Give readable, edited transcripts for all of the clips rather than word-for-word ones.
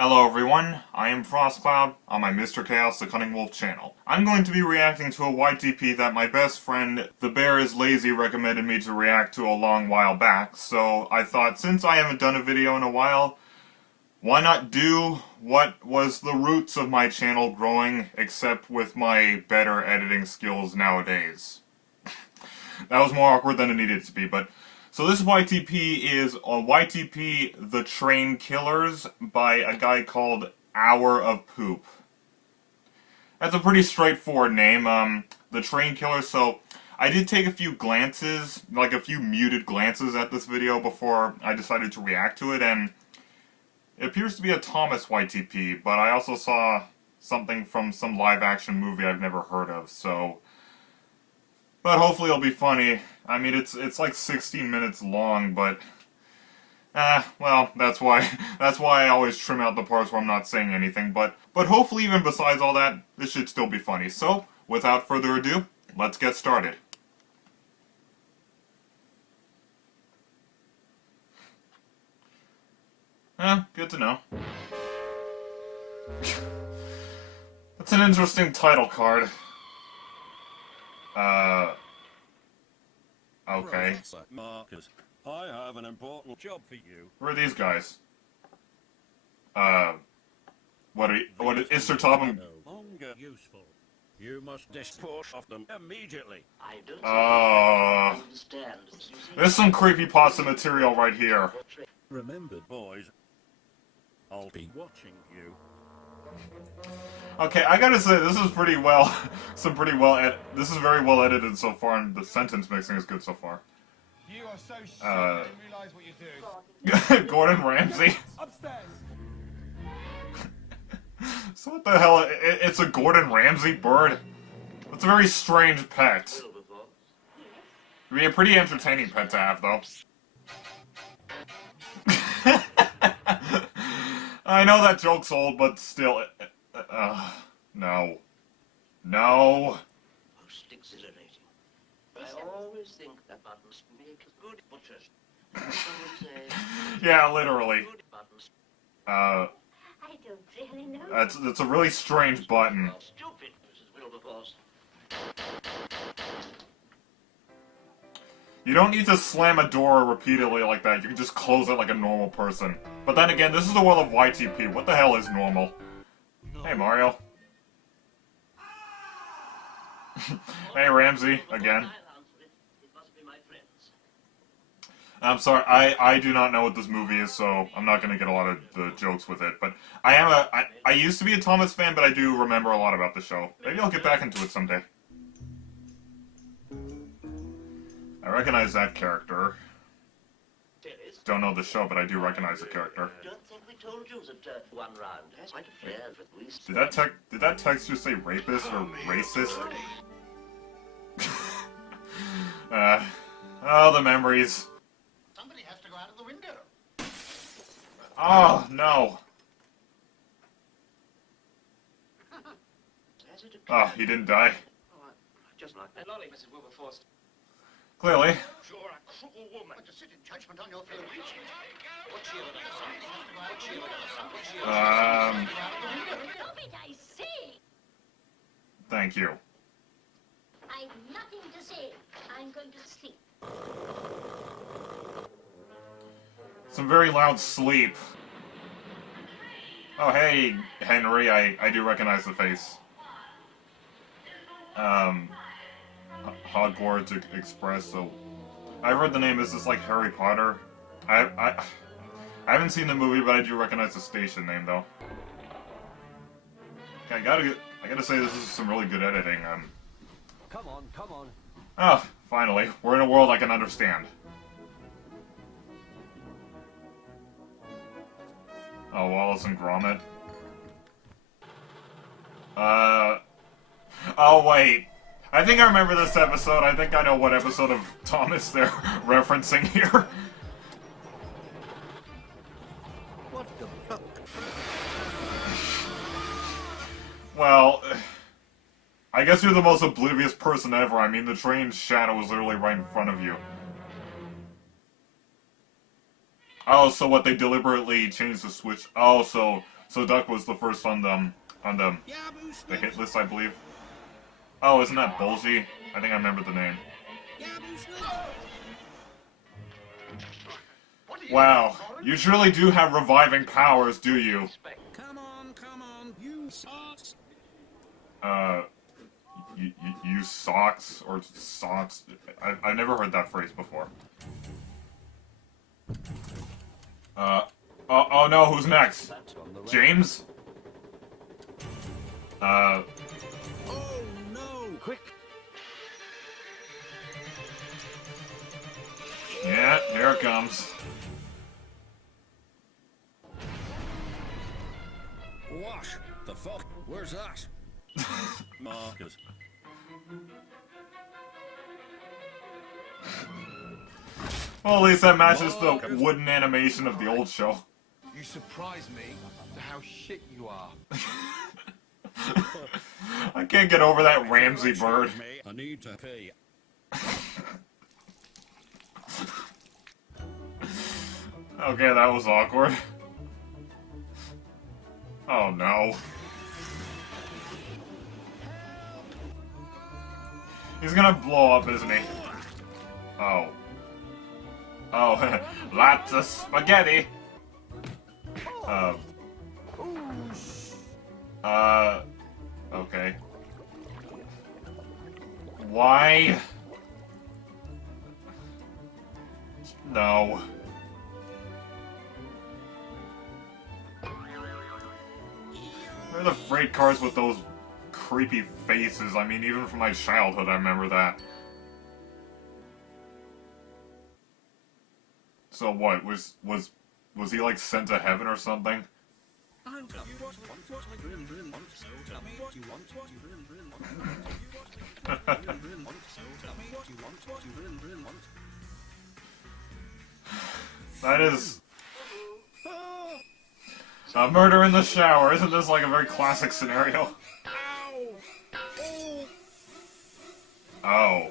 Hello everyone, I am FrostCloud on my Mr. Chaos the Cunning Wolf channel. I'm going to be reacting to a YTP that my best friend, The Bear is Lazy, recommended me to react to a long while back, so I thought since I haven't done a video in a while, why not do what was the roots of my channel growing, except with my better editing skills nowadays. That was more awkward than it needed to be, but... So this YTP is a YTP The Trainkillers by a guy called HourofPoop. That's a pretty straightforward name, The Trainkillers. So I did take a few glances, like a few muted glances at this video before I decided to react to it, and it appears to be a Thomas YTP, but I also saw something from some live-action movie I've never heard of, so... But hopefully it'll be funny. I mean, it's like 16 minutes long, but... well, that's why I always trim out the parts where I'm not saying anything, but hopefully even besides all that, this should still be funny. So, without further ado, let's get started. Good to know. That's an interesting title card. Okay. Marcus, I have an important job for you. Who are these guys? What is Sir Topham? Longer useful. You must dispose of them immediately. I don't understand. There's some creepypasta material right here. Remember, boys, I'll be watching you. Okay, I gotta say, this is pretty well, this is very well edited so far, and the sentence mixing is good so far. You are so shit, you didn't realize what you're doing. Gordon Ramsay? Upstairs! So what the hell, it's a Gordon Ramsay bird? It's a very strange pet. It'd be a pretty entertaining pet to have, though. I know that joke's old, but still, no. No. Most exhilarating. I always think that buttons make good butchers. Yeah, literally. Good buttons. I don't really know. That's a really strange button. Stupid, Mrs. Wilberforce. You don't need to slam a door repeatedly like that, you can just close it like a normal person. But then again, this is the world of YTP, what the hell is normal? Hey Mario. Hey Ramsey, again. It must be my friends. I'm sorry, I do not know what this movie is, so I'm not gonna get a lot of the jokes with it, but I used to be a Thomas fan, but I do remember a lot about the show. Maybe I'll get back into it someday. I recognize that character. Don't know the show, but I do recognize the character. Don't think we told you that one round has quite a flair for police. Did that text just say rapist or racist? Oh, the memories. Somebody has to go out of the window. Oh, no. Oh, he didn't die. Just like that. Lolly, Mrs. Wilberforce. Clearly. You're a cruel woman. But to sit in judgment on your fellow creatures. Stop it, I say! Thank you. I've nothing to say. I'm going to sleep. Some very loud sleep. Oh, hey, Henry, I do recognize the face. Hogwarts Express, so... I've heard the name, is this like Harry Potter? I haven't seen the movie, but I do recognize the station name, though. Okay, I gotta say this is some really good editing, Come on. Oh, finally. We're in a world I can understand. Oh, Wallace and Gromit. Oh, wait. I think I remember this episode. I think I know what episode of Thomas they're referencing here. What the fuck? Well, I guess you're the most oblivious person ever. I mean, the train's shadow was literally right in front of you. Oh, so what, they deliberately changed the switch. Oh, so So Duck was the first on the hit list, I believe. Oh, isn't that Bulgy? I think I remember the name. Wow, you truly do have reviving powers, do you? Come on, you socks. You socks or socks? I've never heard that phrase before. Oh no, who's next? James? Oh no! Quick! Yeah, here it comes. What the fuck? Where's that? Marcus. Well, at least that matches the wooden animation of the old show. You surprise me to how shit you are. I can't get over that Ramsey bird. I need to pee. Okay, that was awkward. Oh no. He's gonna blow up, isn't he? Oh. Oh, lots of spaghetti! Okay. Why? No. Where are the freight cars with those creepy faces? I mean, even from my childhood, I remember that. So what, was he like sent to heaven or something? That is a murder in the shower. Isn't this like a very classic scenario? Oh.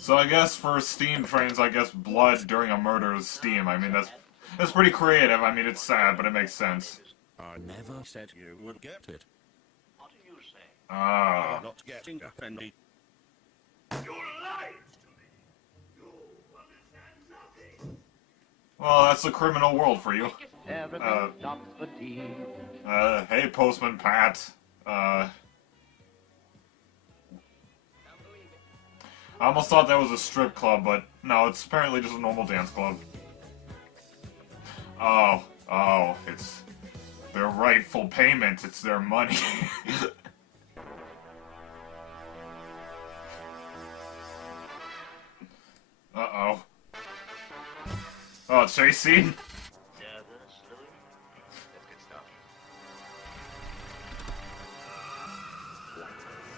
So I guess for steam trains, I guess blood during a murder is steam. I mean, that's pretty creative. I mean, it's sad, but it makes sense. I never said you would get it. What do you say? Ah. I'm not getting offended. You lied to me. You understand nothing. Well, that's the criminal world for you. Everything stops for tea. Hey, Postman Pat. I almost thought that was a strip club, but no, it's apparently just a normal dance club. Oh, it's their rightful payment, it's their money. Uh-oh. Oh, chase scene?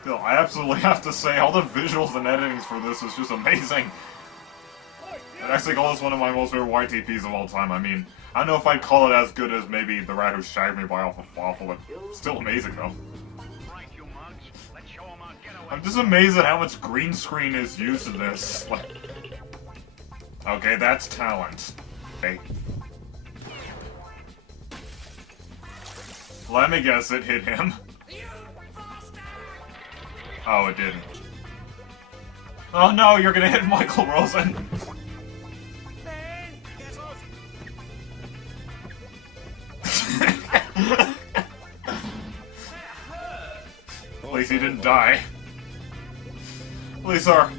Still, I absolutely have to say, all the visuals and editings for this is just amazing. I'd actually call this one of my most favorite YTPs of all time. I mean, I don't know if I'd call it as good as maybe The Rat Who Shagged Me by Alpha Fawful, but still amazing, though. I'm just amazed at how much green screen is used in this. Like, okay, that's talent. Okay. Let me guess, it hit him. Oh, it didn't. Oh no, you're gonna hit Michael Rosen! At least he didn't die. At least our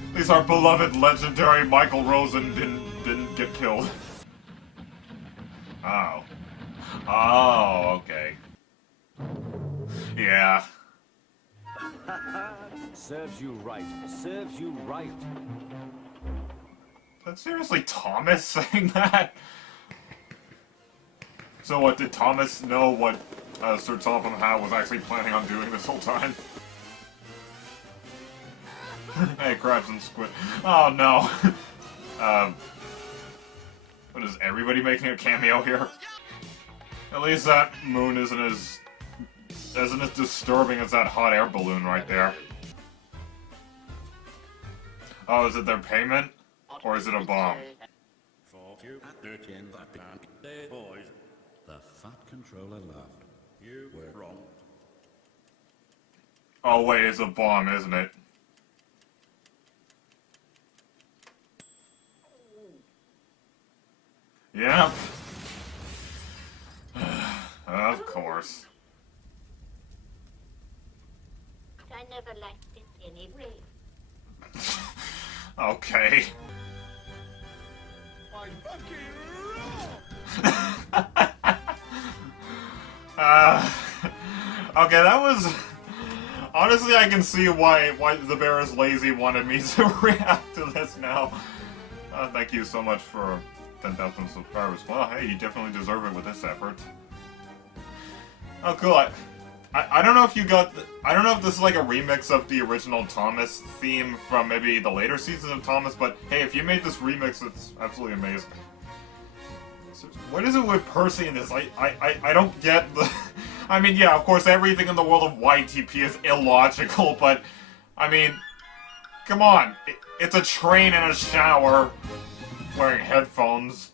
beloved legendary Michael Rosen didn't get killed. Oh. Oh, okay. Yeah. Serves you right. Serves you right. That's seriously Thomas saying that? So what, did Thomas know what Sir Topham Hatt was actually planning on doing this whole time? Hey, crabs and squid. Oh no. What is everybody making a cameo here? At least that moon isn't as disturbing as that hot air balloon right there. Oh, is it their payment? Or is it a bomb? you dirt in that band. They boys. The fat controller laughed. You were wrong. Oh wait, it's a bomb, isn't it? Yep. Of course. I never liked it anyway. Okay. I fucking Okay, that was... Honestly, I can see why the bear is lazy wanted me to react to this now. Thank you so much for 10,000 subscribers. Well, hey, you definitely deserve it with this effort. Oh, cool. I don't know if you got... I don't know if this is like a remix of the original Thomas theme from maybe the later seasons of Thomas, but hey, if you made this remix, it's absolutely amazing. What is it with Percy in this? I don't get the... I mean, yeah, of course, everything in the world of YTP is illogical, but... I mean... Come on. It's a train and a shower wearing headphones.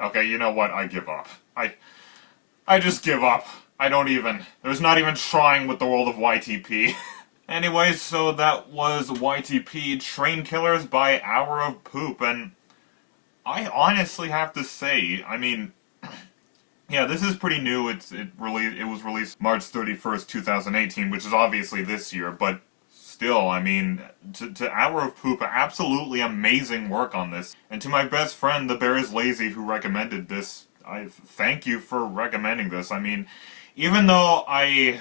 Okay, you know what? I give up. I just give up. I don't even... There's not even trying with the world of YTP. Anyway, so that was YTP Trainkillers by HourofPoop, and... I honestly have to say, I mean, yeah, this is pretty new. It was released March 31st, 2018, which is obviously this year, but still, I mean, to HourofPoop, absolutely amazing work on this. And to my best friend, The Bear is Lazy, who recommended this, I thank you for recommending this. I mean, even though I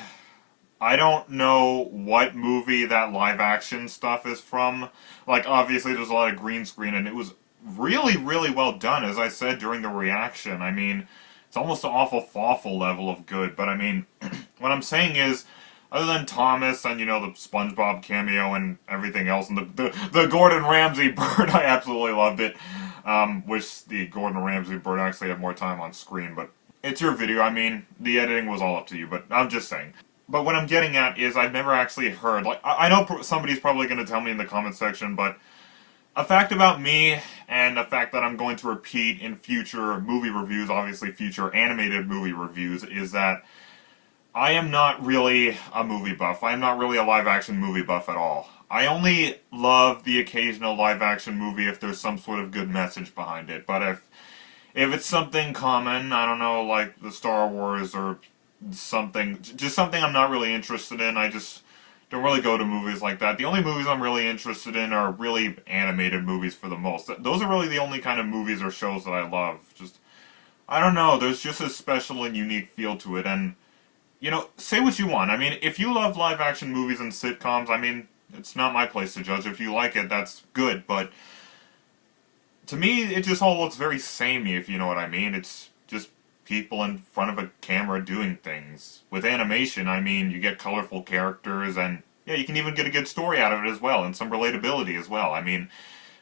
don't know what movie that live action stuff is from, like, obviously there's a lot of green screen, and it was really, really well done, as I said during the reaction. I mean, it's almost an awful level of good, but I mean, what I'm saying is, other than Thomas and, you know, the SpongeBob cameo and everything else, and the Gordon Ramsay bird, I absolutely loved it. Wish the Gordon Ramsay bird actually had more time on screen, but it's your video. I mean, the editing was all up to you, but I'm just saying. But what I'm getting at is I've never actually heard, like, I know somebody's probably going to tell me in the comment section, but a fact about me, and a fact that I'm going to repeat in future movie reviews, obviously future animated movie reviews, is that I am not really a movie buff. I am not really a live-action movie buff at all. I only love the occasional live-action movie if there's some sort of good message behind it. But if it's something common, I don't know, like the Star Wars or something, just something I'm not really interested in, I just don't really go to movies like that. The only movies I'm really interested in are really animated movies for the most. Those are really the only kind of movies or shows that I love. Just, I don't know, there's just a special and unique feel to it, and, you know, say what you want. I mean, if you love live-action movies and sitcoms, I mean, it's not my place to judge. If you like it, that's good, but to me, it just all looks very samey, if you know what I mean. It's just people in front of a camera doing things. With animation, I mean, you get colorful characters, and yeah, you can even get a good story out of it as well, and some relatability as well. I mean,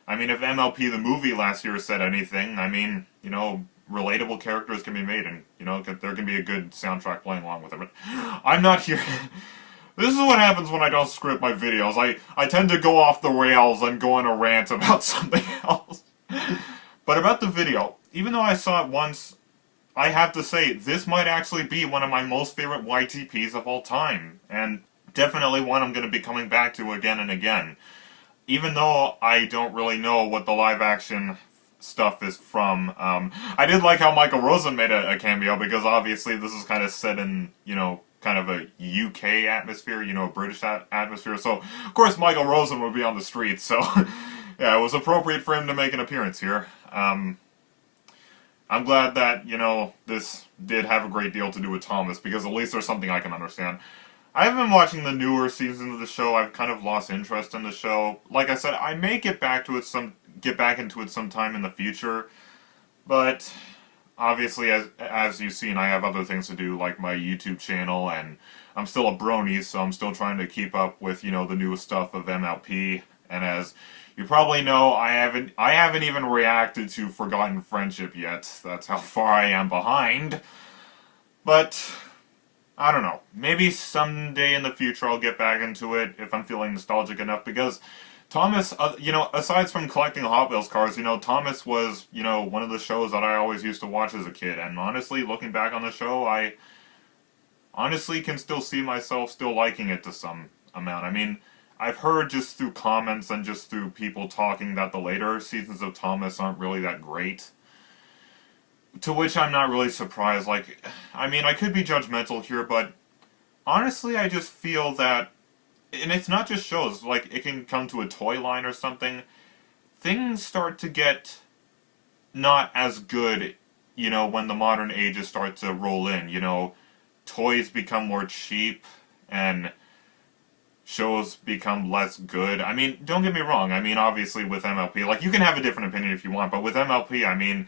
if MLP the movie last year said anything, I mean, you know, relatable characters can be made, and, you know, there can be a good soundtrack playing along with it. But I'm not here... This is what happens when I don't script my videos. I tend to go off the rails and go on a rant about something else. But about the video, even though I saw it once, I have to say, this might actually be one of my most favorite YTPs of all time. And definitely one I'm going to be coming back to again and again. Even though I don't really know what the live-action stuff is from. I did like how Michael Rosen made a cameo, because obviously this is kind of set in, you know, kind of a UK atmosphere, you know, a British atmosphere. So, of course, Michael Rosen would be on the streets, so yeah, it was appropriate for him to make an appearance here. I'm glad that, you know, this did have a great deal to do with Thomas, because at least there's something I can understand. I haven't been watching the newer seasons of the show. I've kind of lost interest in the show. Like I said, I may get back into it sometime in the future, but obviously, as you've seen, I have other things to do, like my YouTube channel, and I'm still a brony, so I'm still trying to keep up with, you know, the newest stuff of MLP. And as you probably know, I haven't even reacted to Forgotten Friendship yet. That's how far I am behind. But I don't know. Maybe someday in the future I'll get back into it if I'm feeling nostalgic enough, because Thomas, you know, aside from collecting Hot Wheels cars, you know, Thomas was, you know, one of the shows that I always used to watch as a kid. And honestly, looking back on the show, I honestly can still see myself still liking it to some amount. I mean, I've heard just through comments and just through people talking that the later seasons of Thomas aren't really that great. To which I'm not really surprised. Like, I mean, I could be judgmental here, but honestly, I just feel that, and it's not just shows, like, it can come to a toy line or something, things start to get not as good, you know, when the modern ages start to roll in, you know, toys become more cheap, and shows become less good. I mean, don't get me wrong, I mean, obviously with MLP, like, you can have a different opinion if you want, but with MLP, I mean,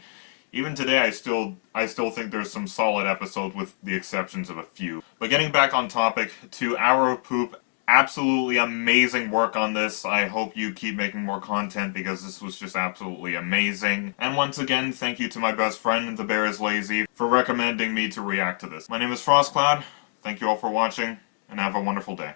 even today, I still think there's some solid episodes with the exceptions of a few. But getting back on topic, to Hour of Poop, absolutely amazing work on this. I hope you keep making more content because this was just absolutely amazing. And once again, thank you to my best friend, The Bear is Lazy, for recommending me to react to this. My name is FrostCloud. Thank you all for watching, and have a wonderful day.